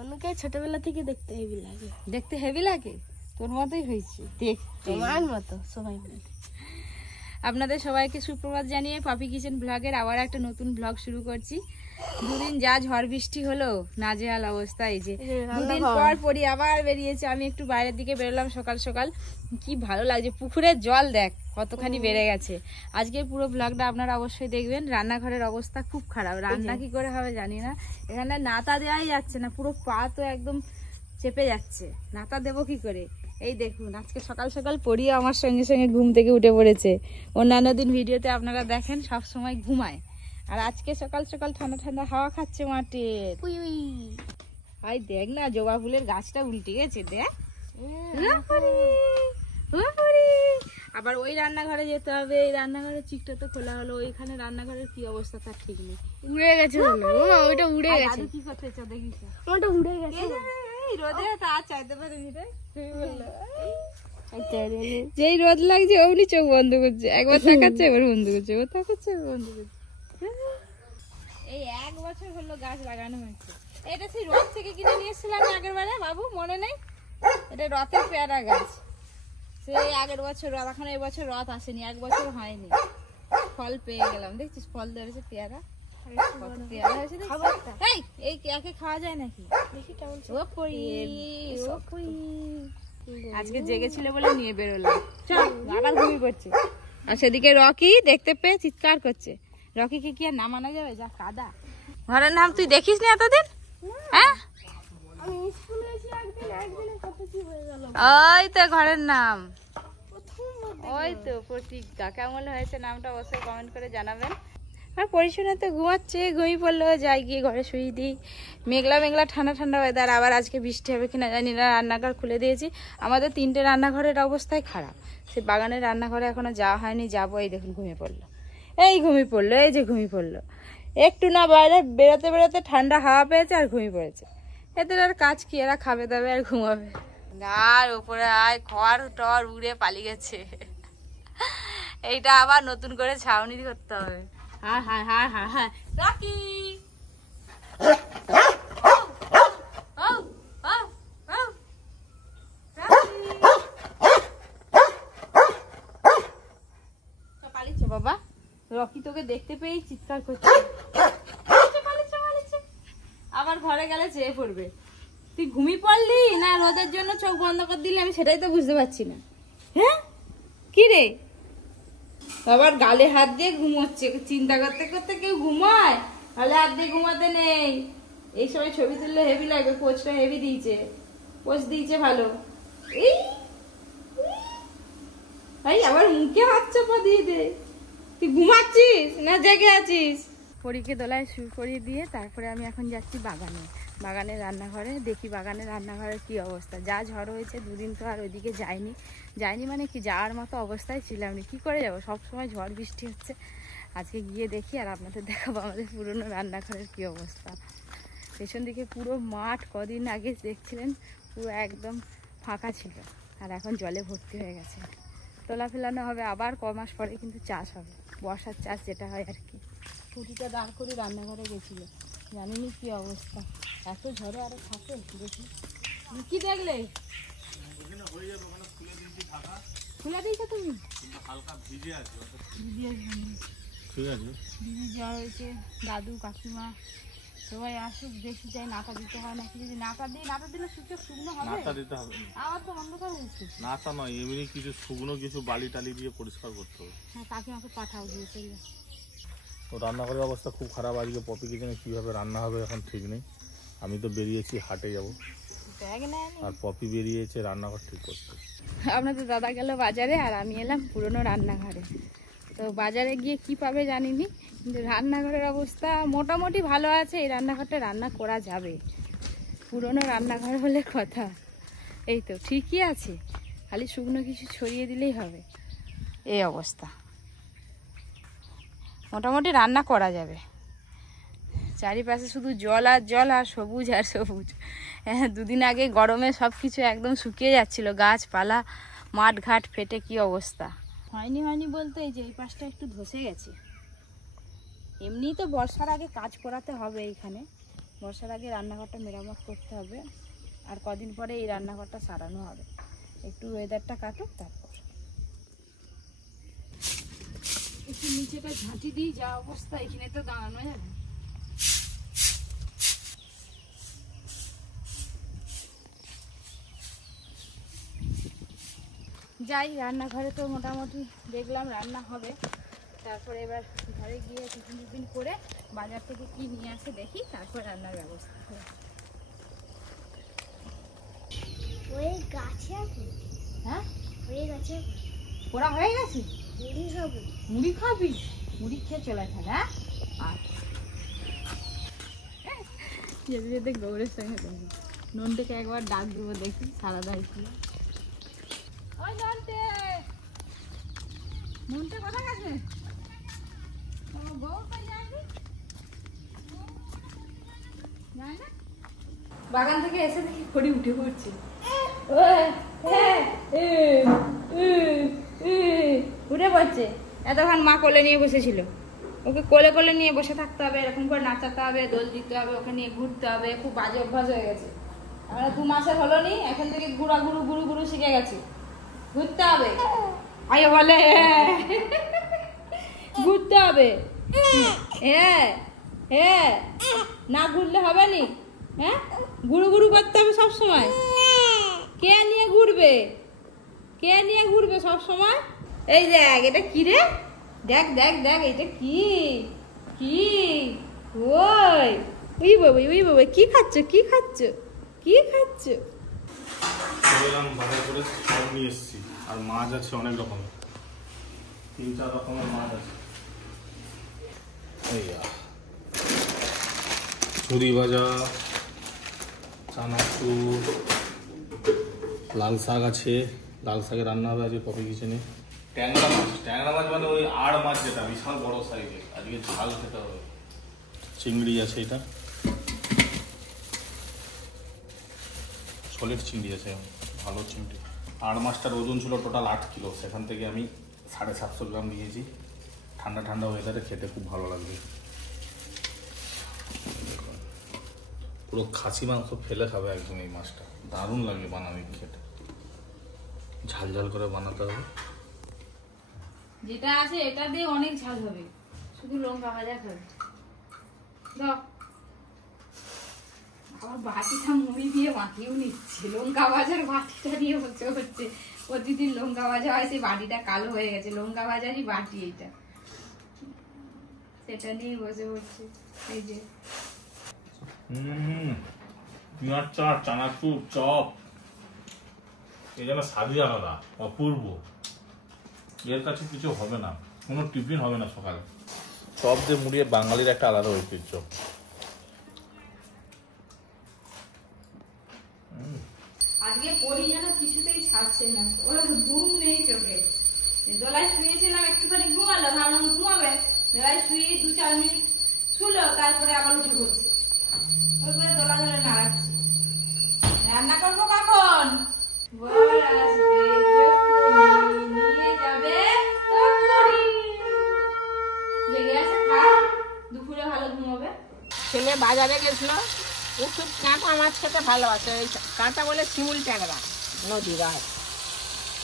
বনুকে ছোটবেলা থেকে দেখতে হেভি লাগে। দেখতে হেভি লাগে? তোর মতোই হয়েছে দেখতে, তোমার মতো সবাই বলে। আপনাদের সবাইকে সুপ্রভাত জানিয়ে পপি কিচেন ব্লগের আবার একটা নতুন ব্লগ শুরু করছি। দুদিন যা ঝড় বৃষ্টি হলো, নাজেহাল অবস্থা। এই যে দুদিন পর পরই আবার বেরিয়েছে। আমি একটু বাইরের দিকে বেরোলাম সকাল সকাল, কি ভালো লাগছে। পুকুরের জল দেখ কতখানি বেড়ে গেছে। আজকের পুরো ব্লগটা আপনারা অবশ্যই দেখবেন। রান্নাঘরের অবস্থা খুব খারাপ, রান্না কি করে হবে জানি না। এখানে নাতা দেওয়াই যাচ্ছে না, পুরো পা তো একদম চেপে যাচ্ছে। নাতা দেবো কি করে? এই দেখুন আজকে সকাল সকাল পড়িয়ে আমার সঙ্গে সঙ্গে ঘুম থেকে উঠে পড়েছে। অন্যান্য দিন ভিডিওতে আপনারা দেখেন সব সময় ঘুমায়, আর আজকে সকাল সকাল ঠান্ডা ঠান্ডা হাওয়া খাচ্ছে মাঠের। ভাই দেখ না, জবা ফুলের গাছটা উল্টে গেছে, দেখ। আবার ওই রান্নাঘরে যেতে হবে, এই রান্নাঘরের চিকটা তো খোলা হলো, ওইখানে রান্নাঘরের কি অবস্থা তার ঠিক নেই। উড়ে গেছে, ওইটা উড়ে গেছে। কি করতেছ দেখিস? ওটা উড়ে গেছে। রোদে তা চাইতে পারিনি রে, যেই রোদ লাগছে অমনি চোখ বন্ধ করছে, একবার তাকাচ্ছে এবার বন্ধ করছে, এবার তাকাচ্ছে এবার বন্ধ করছে। এই 1 বছর হলো গাছ লাগানো হয়েছে। এটা সেই রথ থেকে কিনে নিয়ে এসেছিলাম আগের বারে, বাবু মনে নেই? এটা রথের পেয়ারা গাছ, সেই আগের বছর রথ। এখন এই বছর রথ আসেনি, 1 বছর হয়নি। ফল পেয়ে গেলাম, দেখছিস ফল ধরেছে পেয়ারা। পেয়ারা হয়েছে এই একে খাওয়া যায় নাকি? আজকে জেগেছিল বলে নিয়ে বেরোলাম, চল আবার ঘুমিয়ে পড়ছে। আর সেদিকে রকি দেখতে পেয়ে চিৎকার করছে। রকিকে কি আর নামানো যাবে, যা কাদা। ঘরের নাম তুই দেখিস নি এতদিন? হ্যাঁ, ওই তো ঘরের নাম, ওই তো প্রতীক্ষা। কেমন হয়েছে নামটা অবশ্যই কমেন্ট করে জানাবেন। আর পরিশোনা তো ঘুমাচ্ছে, ঘুমিয়ে পড়লেও যাই গিয়ে ঘরে শুয়ে দিই। মেঘলা মেঘলা ঠান্ডা ঠান্ডা ওয়েদার, আবার আজকে বৃষ্টি হবে কিনা জানি না। রান্নাঘর খুলে দিয়েছি, আমাদের 3টে রান্নাঘরের অবস্থাই খারাপ। সে বাগানের রান্নাঘরে এখনো যাওয়া হয়নি, যাবো। এই দেখুন ঘুমিয়ে পড়লো, এই ঘুমিয়ে পড়লো, এই যে ঘুমিয়ে পড়লো। একটু না বাইরে বেরোতে বেরোতে ঠান্ডা হাওয়া পেয়েছে আর ঘুমিয়ে পড়েছে। এদের আর কাজ কি, এরা খাবে দাবে আর ঘুমাবে। আর ওপরে আয় খড় টর উড়ে পালিয়ে গেছে। এইটা আবার নতুন করে ছাউনি করতে হবে। হ্যাঁ হ্যাঁ হ্যাঁ হ্যাঁ হ্যাঁ রকি, পালিয়েছে বাবা। রকি তোকে দেখতে পেয়ে চিৎকার করছে, আবার ঘরে গেলে চেয়ে পড়বে। তুই ঘুমিয়ে পড়লি না রোদের জন্য চোখ বন্ধ করে দিলি, আমি সেটাই তো বুঝতে পারছি না। হ্যাঁ কি রে, আবার গালে হাত দিয়ে ঘুমোচ্ছে। চিন্তা করতে করতে কেউ ঘুমায়? গালে হাত দিয়ে ঘুমাতে নেই। এই সময় ছবি তুললে হেভি লাগবে। পোজটা হেভি দিয়েছে, পোজ দিয়েছে ভালো। এই আবার মুখে হাত চাপা দিয়ে দে। তুই ঘুমাচ্ছিস না জেগে আছিস? পরীকে দোলায় শুরু করিয়ে দিয়ে তারপরে আমি এখন যাচ্ছি বাগানে, বাগানের রান্নাঘরে। দেখি বাগানের রান্নাঘরের কি অবস্থা। যা ঝড় হয়েছে দুদিন তো আর ওইদিকে যাইনি মানে কি যাওয়ার মতো অবস্থায় ছিলাম না। কি করে যাবো, সবসময় ঝড় বৃষ্টি হচ্ছে। আজকে গিয়ে দেখি আর আপনাদের দেখাবো আমাদের পুরনো রান্নাঘরের কি অবস্থা। পেছন দিকে পুরো মাঠ, কদিন আগে দেখছিলেন পুরো একদম ফাঁকা ছিল, আর এখন জলে ভর্তি হয়ে গেছে। তোলা ফেলানো হবে আবার কমাস পরে, কিন্তু চাষ হবে, বর্ষার চাষ যেটা হয় আর কি। ছুটিটা দাঁড় করে রান্নাঘরে গেছিল, জানিনি কি অবস্থা। এত ঝড়ে আরো থাকে। দেখি কি দেখলে, খুলে দিয়েছো তুমি? ভিজে যাওয়া হয়েছে। দাদু কাকিমা সবাই আসুক, দেখি যাই নাতা দিতে হয় নাকি। যদি নাতা দিই, নাতা দিলে শুকনো হবে। নাতা দিতে হবে, আবার তো অন্ধকার হয়েছে। নাতা নয়, এমনি কিছু শুকনো কিছু বালি টালি দিয়ে পরিষ্কার করতে হবে। হ্যাঁ কাকিমাকে পাঠাও দিয়ে চলে। তো রান্নাঘরের অবস্থা খুব খারাপ। আজকে পপি কিচেনে কীভাবে রান্না হবে এখন ঠিক নেই। আমি তো বেরিয়েছি হাটে যাব, আর পপি বেরিয়েছে রান্নাঘর ঠিক করতে। আপনাদের দাদা গেল বাজারে, আর আমি এলাম পুরনো রান্নাঘরে। তো বাজারে গিয়ে কি পাবে জানিনি, কিন্তু রান্নাঘরের অবস্থা মোটামুটি ভালো আছে। এই রান্নাঘরটা রান্না করা যাবে, পুরনো রান্নাঘর হলে কথা। এই তো ঠিকই আছে, খালি শুকনো কিছু ছড়িয়ে দিলেই হবে। এই অবস্থা, মোটামুটি রান্না করা যাবে। চারিপাশে শুধু জল আর জল, আর সবুজ আর সবুজ। হ্যাঁ, দুদিন আগে গরমে সব কিছু একদম শুকিয়ে যাচ্ছিল, গাছপালা মাঠ ঘাট ফেটে কি অবস্থা। হয়নি বলতে এই যে এই পাশটা একটু ধসে গেছে। এমনি তো বর্ষার আগে কাজ করাতে হবে এইখানে, বর্ষার আগে রান্নাঘরটা মেরামত করতে হবে, আর কদিন পরে এই রান্নাঘরটা সারানো হবে। একটু ওয়েদারটা কাটুক তারপর। একটু নিচেটা ঝাঁটি দিই, যা অবস্থা এখানে তো দাঁড়ানো যাবে। যাই, রান্নাঘরে তো মোটামুটি দেখলাম রান্না হবে, তারপরে এবার ঘরে গিয়ে টিফিন করে বাজার থেকে কি নিয়ে আসে দেখি, তারপর রান্নার ব্যবস্থা হবে। ওই গাছে আছে। হ্যাঁ, ওই গাছে ওরা হয়ে গেছে। মুড়ি খাবো। মুড়ি খাবি? মুড়ি খেয়ে চলে আসে। হ্যাঁ, যেতে যেতে গৌরের সঙ্গে দেখি ননটাকে একবার ডাক দেবো, দেখি সারা দেয় কি। ওই ননটে, ননটা কোথায় গেছে? বাগান থেকে এসে দেখি খড়ি উঠে পড়ছে। উঠে পড়ছে। এতক্ষণ মা কোলে নিয়ে বসেছিল, ওকে কোলে কোলে নিয়ে বসে থাকতে হবে, এরকম করে নাচাতে হবে, দোল দিতে হবে, ওকে নিয়ে ঘুরতে হবে। খুব বাজে অভ্যাস হয়ে গেছে। আমরা 2 মাসের হলো নি, এখন থেকে ঘুরা ঘুরু ঘুরু ঘুরু শিখে গেছি। ঘুরতে হবে, আয় বলে ঘুরতে হবে। হ্যাঁ হ্যাঁ, না ঘুরলে হবে নি। হ্যাঁ, ঘুরু ঘুরু করতে হবে সব সময়। কে নিয়ে ঘুরবে? কে নিয়ে ঘুরবে সব সময়? এই দেখ, এটা কি রে? দেখ দেখ দেখ, এটা কি কি? ওই ওই বাবা, ওই বাবা, কি খাচ্ছ? কি খাচ্ছ? কি খাচ্ছ? বাজার করে সব নিয়ে এসেছি, আর মাছ আছে অনেক রকম, 3-4 রকমের মাছ আছে। এই ছুরি ভাজা, চানাচুর, লাল শাক আছে। লাল শাকে রান্না হবে আজকে পপি কিচেনে। ট্যাংরা মাছ, ট্যাংরা মাছ মানে ওই আড় মাছ, যেটা বিশাল বড় সাইজের, আজকে ঝাল খেতে হবে। চিংড়ি আছে, এটা সলিড চিংড়ি আছে, ভালো চিংড়ি। আড় মাছটার ওজন ছিল টোটাল 8 কিলো, সেখান থেকে আমি 750 গ্রাম নিয়েছি। ঠান্ডা ঠান্ডা ওয়েদারে খেতে খুব ভালো লাগবে। পুরো খাসি মাংস ফেলে খাবে একদম এই মাছটা, দারুণ লাগে বানাবে খেতে। ঝাল ঝাল করে বানাতে হবে। যেটা আছে এটা দিয়ে অনেক ঝাল হবে, শুধু লঙ্কা ভাজা খাবে। দাও, আবার বাটিটা মুড়ি দিয়ে মাখিয়েও নিচ্ছে। লঙ্কা ভাজার বাটিটা নিয়ে বসে হচ্ছে। প্রতিদিন লঙ্কা ভাজা হয়, সেই বাটিটা কালো হয়ে গেছে। লঙ্কা ভাজারই বাটি এটা, সেটা নিয়ে বসে পড়ছে। এই যে পেঁয়াজ চাট, চানাচুর, চপ, এই যেন স্বাদই আলাদা, অপূর্ব। এর কাছে কিছু হবে না, কোনো টিফিন হবে না সকালে। চপ দিয়ে মুড়িয়ে বাঙালির একটা আলাদা ঐতিহ্য। আজকে পরি যেন কিছুতেই ছাড়ছে না, ওর ঘুম নেই চোখে। দোলায় শুয়েছিলাম, একটুখানি ঘুমালো, ভাবলাম ঘুমাবে। দোলায় শুয়ে 2-4 মিনিট শুলো, তারপরে আবার উঠে পড়ছে। ওই করে দোলা ধরে নাড়াচ্ছি। রান্না করবো কখন? বর আসবে যখনই, নিয়ে যাবে তখনই। জেগে আছে, খা, দুপুরে ভালো ঘুমাবে। ছেলে বাজারে গেছিল, ও খুব কাঁটা মাছ খেতে ভালোবাসে। ওই কাঁটা বলে শিমুল ট্যাংরা, নদী গাছ,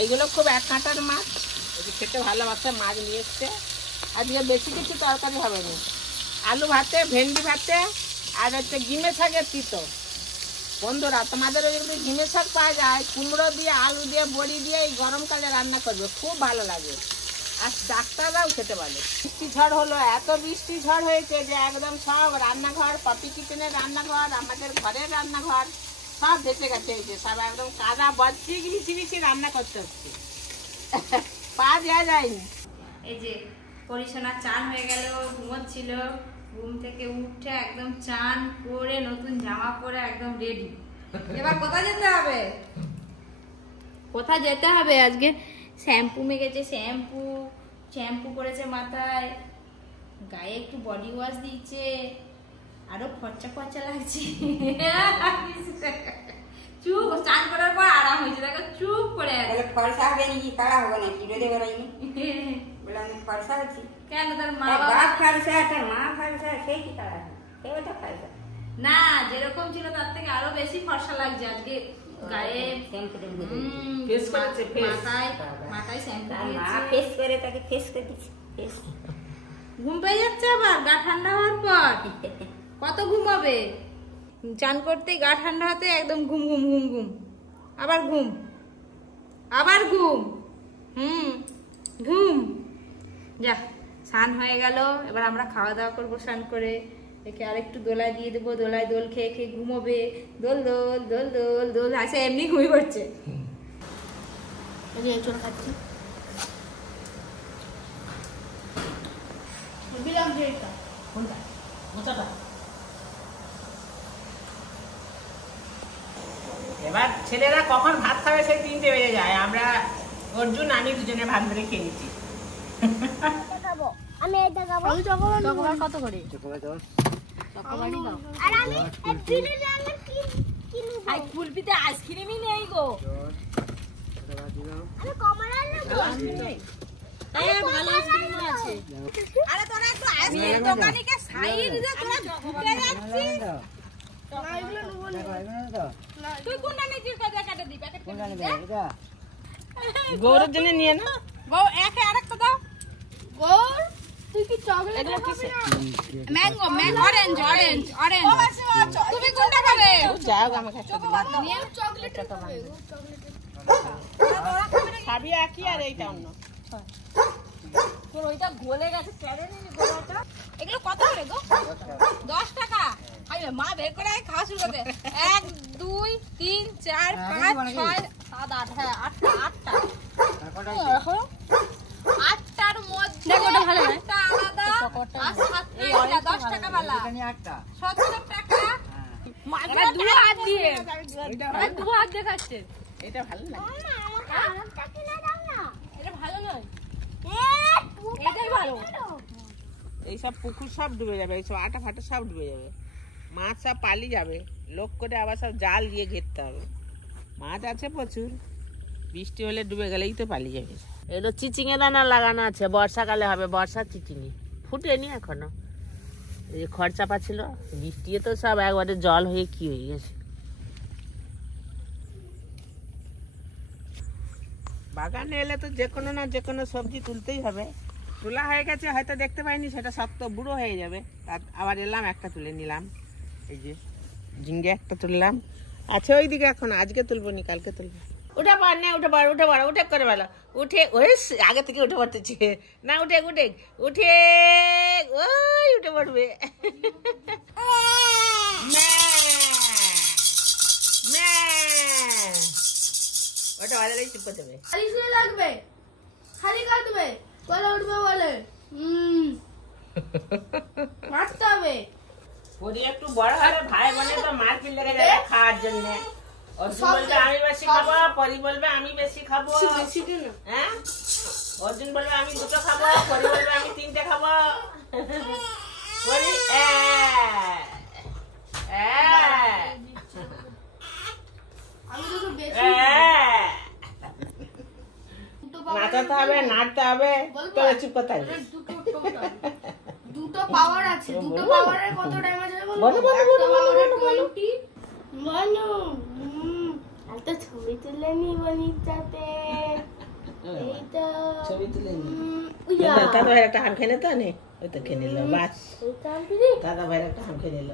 এইগুলো খুব 1 কাঁটার মাছ, ওই খেতে ভালোবাসে। মাছ নিয়ে এসছে। আজকে বেশি কিছু তরকারি হবে না, আলু ভাতে, ভেন্ডি ভাতে, আর হচ্ছে গিমে শাকের তিতো। বন্ধুরা, তোমাদের ওই গিমে শাক পাওয়া যায়, কুমড়ো দিয়ে, আলু দিয়ে, বড়ি দিয়ে এই গরমকালে রান্না করবে, খুব ভালো লাগে। আর ডাক্তাররাও খেতে পারে। বৃষ্টি ঝড় হলো, এত বৃষ্টি ঝড় হয়েছে যে একদম সব রান্নাঘর, পপি কিচেনের রান্নাঘর, আমাদের ঘরের রান্নাঘর সব ভেসে গেছে। এই যে সব একদম কাদা বজ্জি ঘিচি ঘিচি রান্না করতে হচ্ছে, পা দেওয়া যায়নি। এই যে পরিশোনা চান হয়ে গেল, ঘুমোচ্ছিল। ঘুম থেকে উঠে একদম চান করে, নতুন জামা পরে একদম রেডি। এবার কোথায় যেতে হবে? কোথায় যেতে হবে? আজকে শ্যাম্পু মেখেছে, শ্যাম্পু করেছে মাথায়, গায়ে একটু বডি ওয়াশ দিচ্ছে, আরো খরচা খরচা লাগছে। চুপ, চান করার পর আরাম হয়েছে, দেখো চুপ করে আছে। ফর্সা হবে নাকি, কারা হবে নাকি, রোদে বেরোয়নি বলে আমি ফর্সা হচ্ছি। কেন? তার মা বাপ ফর্সা, তার মা ফর্সা, সেই কি কারা, সেই ওটা ফর্সা। না যেরকম ছিল তার থেকে আরো বেশি ফর্সা লাগছে আজকে গায়ে শ্যাম্পু টেম্পু ফেস করেছে ফেস মাথায় শ্যাম্পু না ফেস করে তাকে ফেস করে দিচ্ছি ফেস ঘুম পেয়ে যাচ্ছে আবার গা ঠান্ডা হওয়ার পর কত ঘুমাবে চান করতেই গা ঠান্ডা হতে একদম ঘুম ঘুম ঘুম ঘুম আবার ঘুম ঘুম যা স্নান হয়ে গেল এবার আমরা খাওয়া দাওয়া করবো স্নান করে একে আরেকটু দোলায় দিয়ে দেবো দোলায় দোল খেয়ে খেয়ে ঘুমোবে দোল দোল দোল দোল দোল আছে এমনি ঘুমিয়ে পড়ছে চল খাচ্ছি এবার ছেলেরা কখন ভাত খাবে সেই 3টে বেজে যায় আমরা অর্জুন আমি দুজনে ভাত ধরে খেয়ে নিচ্ছি খাবো আমি এটা খাবো চকোবার কত করে চকোবারই দাও আর আমি এপ্রিলে আমি কিনবো আই কুলপিতে আইসক্রিমই নেই গো আমি কমলা নেবো এই ভালো আইসক্রিম আছে আরে তোরা একটু আইসক্রিম দোকানিকে সাইড দে তোরা ঢুকে যাচ্ছিস তুই কোনটা নিচ্ছিস কত কাটে দি প্যাকেট কোনটা নিবি এটা গৌরের জন্য নিয়ে না গো একে আরেকটা দাও গোল তুই কি চকলেট খাবি না ম্যাঙ্গো অরেঞ্জ অরেঞ্জ অরেঞ্জ তুমি কোনটা খাবে যাও আমাকে একটা নিয়ে চকলেট খাবে খাবি একই আর এইটা অন্য তোর ওইটা গলে গেছে কেড়ে নিবি গোলাটা এগুলো কত করে গো 10 টাকা আরে মা বের করে খাওয়া শুরু করতে 1 2 3 4 5 6 7 8 হ্যাঁ 8টা দেখো 8টার মধ্যে দেখো ওটা ভালো না এটা আলাদা আর 7টা 10 টাকা वाला এটা নিয়ে 8টা 70 টাকা মাঝে দু হাত দিয়ে দু হাত দেখাচ্ছে এটা ভালো না আমাকে আরেকটা কিনে দাও না এটা ভালো নয় এটাই ভালো এইসব পুকুর সব ডুবে যাবে এইসব আটা ফাটা সব ডুবে যাবে মাছ সব পালিয়ে যাবে লোক করে আবার সব জাল দিয়ে ঘেরতে হবে মাছ আছে প্রচুর বৃষ্টি হলে ডুবে গেলেই তো পালিয়ে যাবে এগুলো চিচিঙে দানা লাগানো আছে বর্ষাকালে হবে বর্ষার চিচিঙে ফুটেনি এখনো এই খড় চাপা ছিল বৃষ্টিতে তো সব একবারে জল হয়ে কি হয়ে গেছে বাগানে এলে তো যে কোনো না যে কোনো সবজি তুলতেই হবে তোলা হয়ে গেছে হয়তো দেখতে পাইনি সেটা শক্ত বুড়ো হয়ে যাবে তার আবার এলাম একটা তুলে নিলাম এই যে ঝিঙ্গে একটা তুললাম আছে ওইদিকে এখন আজকে তুলবো নি কালকে তুলবো উঠে পার না উঠে পার উঠে করে বেলা উঠে ওই আগে থেকে উঠে পড়তেছি না উঠে উঠে উঠে ওই উঠে পড়বে ওটা বাজালেই চুপ করতে হবে খালি শুয়ে লাগবে খালি কাটবে বলে উঠবে বলে মারতে হবে পরি একটু বড় হলে ভাই বোনের তো মারপিট লেগে যাবে খাওয়ার জন্য অর্জুন বলবে আমি বেশি খাবো পরি বলবে আমি বেশি খাবো হ্যাঁ অর্জুন বলবে আমি 2টো খাবো পরি বলবে আমি 3টে খাবো পরি আমি তো বেশি নাচাতে হবে নাচতে হবে তবে চুপ করতে হবে দুটো পাওয়ার আছে দুটো পাওয়ারের কত ড্যামেজ হবে বলো একটা ছবি তুলে নিব নিচাতে এইটা ছবি তুলে দাদা ভাই একটা হাম খেলে তো নে ওই তো খেয়ে নিল বাস দাদা ভাই একটা হাম খেয়ে নিল